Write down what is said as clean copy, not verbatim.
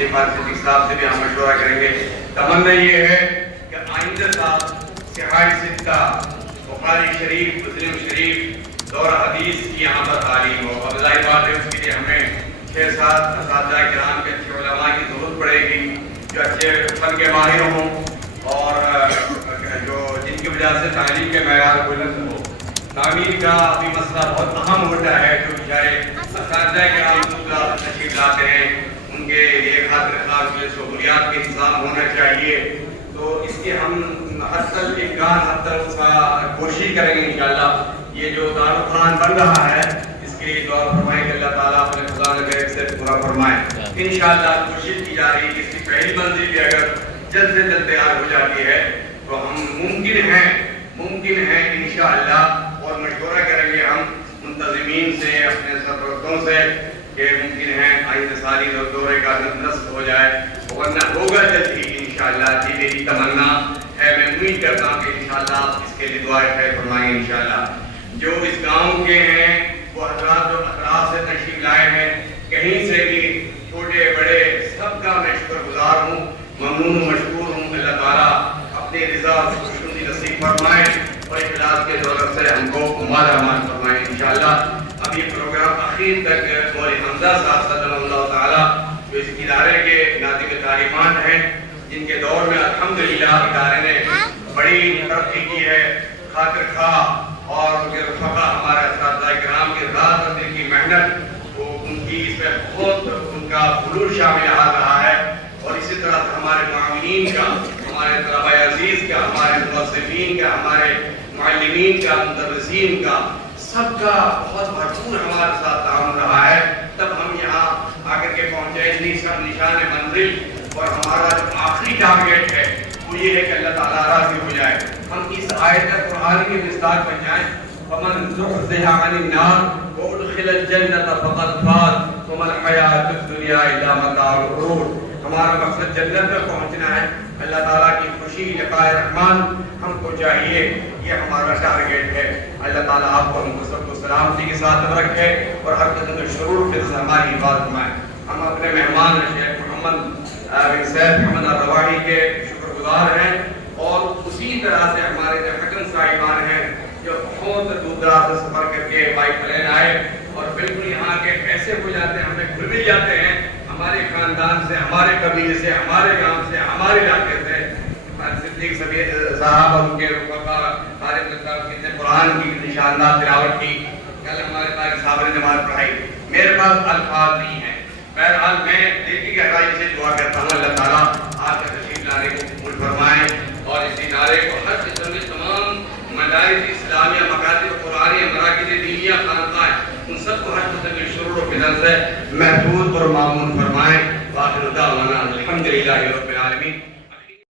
مفتی فاضل صدیق صاحب سے بھی ہم مشورہ کریں گے. تمنا یہ ہے کہ آئندہ سال صحائی ستہ، بخاری شریف، مسلم شریف، دورہ حدیث کی یہاں پر تعلیم ہو. اب ظاہر بات ہے اس کے لیے ہمیں 6-7 اساتذہ کرام کے اچھے علماء کی ضرورت پڑے گی جو اچھے فن کے ماہر ہوں اور جو جن کی وجہ سے تعلیم کے معیار بلند ہو. تعمیر کا ابھی مسئلہ بہت اہم ہوتا ہے. جو بیچارے اساتذہ کرام دور تشریف لاتے ہیں ان کے لیے خاطر خاص جو سہولیات کے انتظام ہونا چاہیے. تو اس کی ہم حتی الامکان کوشش کریں گے انشاءاللہ. یہ جو دارالقرآن بن رہا ہے اس کے لیے دعا فرمائیں کہ اللہ تعالیٰ اپنے خدا غیب سے پورا فرمائے. انشاءاللہ کوشش کی جا رہی ہے کہ اس کی پہلی منزل بھی اگر جلد سے جلد تیار ہو جاتی ہے تو ہم ممکن ہے انشاءاللہ. اور مشورہ کریں گے ہم منتظمین سے، اپنے سرپرستوں سے کہ ممکن ہے آئندہ سالی دورے کا نصب ہو جائے، ورنہ ہوگا جلد ہی انشاءاللہ. یہ میری تمنا ہے. میں امید کرتا ہوں کہ انشاءاللہ اس کے لیے دعائیں خیر فرمائیں گے انشاءاللہ. جو اس گاؤں کے ہیں وہ حضرات جو اطراف سے تشریف لائے ہیں کہیں سے بھی، چھوٹے بڑے، سب کا میں شکر گزار ہوں، ممنون و مشکور ہوں. اللہ تعالیٰ اپنی رضا خوشنودی نصیب فرمائے اور اخلاص کے دولت سے ہم کو مال امان فرمائے انشاءاللہ. اب یہ پروگرام اخیر تک مولوی حمزہ صاحب صلی اللہ تعالیٰ جو اس ادارے کے ناظم تعلیمات ہیں، جن کے دور میں الحمدللہ ادارے نے بڑی ترقی کی ہے، خاطر خواہ اور ان کے رفقا ہمارے اساتذہ کرام کے ذات اور دل کی محنت، وہ ان کی اس میں بہت ان کا خلوص شامل رہا ہے. اور اسی طرح سے ہمارے معاونین کا، ہمارے طلبہ عزیز کا، ہمارے موظفین کا، ہمارے معلمین کا، مدرسین کا، سب کا بہت بھرپور ہمارے ساتھ تعاون رہا ہے. تب ہم یہاں آ کر کے پہنچے. اتنی سب نشان منزل اور ہمارا جو آخری ٹارگیٹ ہے وہ یہ ہے کہ اللہ تعالیٰ راضی ہو جائے. ہم اس آیت قرآن کے مصداق بن جائیں. فمن زحزح عن النار وادخل الجنة فقد فاز وما الحیاة الدنیا الا متاع الغرور. ہمارا مقصد جنت میں پہنچنا ہے. اللہ تعالیٰ کی خوشی، لقاء رحمان ہم کو چاہیے. یہ ہمارا ٹارگیٹ ہے. اللہ تعالیٰ آپ کو ہم کو سب کو سلامتی کے ساتھ رکھے اور ہر قسم کے شرور سے ہماری حفاظت فرمائے. ہم اپنے مہمان شیخ محمد بن سید محمد الرواحی کے شکر گزار ہیں اور اسی طرح سے ہمارے جو حکم صاحبان ہیں جو بہت دور دراز سے سفر کر کے بائی پلین آئے اور بالکل یہاں کے ایسے ہو جاتے ہیں، ہمیں بھول بھی جاتے ہیں ہمارے خاندان سے، ہمارے قبیلے سے، ہمارے گاؤں سے، ہمارے علاقے سے. صدیق صاحب اور ان کے رفقا طارق کتنے قرآن کی نشاندار تلاوت کی. کل ہمارے پاس صاحب نے نماز پڑھائی. میرے پاس الفاظ نہیں ہیں. بہرحال میں دل کی گہرائی سے دعا کرتا ہوں اللہ تعالیٰ آپ کے تشریف لانے کو قبول فرمائے اور اس ادارے کو ہر قسم کے تمام مدارس اسلامیہ، مکاتب قرآنیہ، مراکز دینیہ، خانقاہیں، ان سب کو ہر قسم کے شرور و فتن سے محفوظ اور مامون فرمائے. وآخر دعوانا الحمدللہ رب العالمین.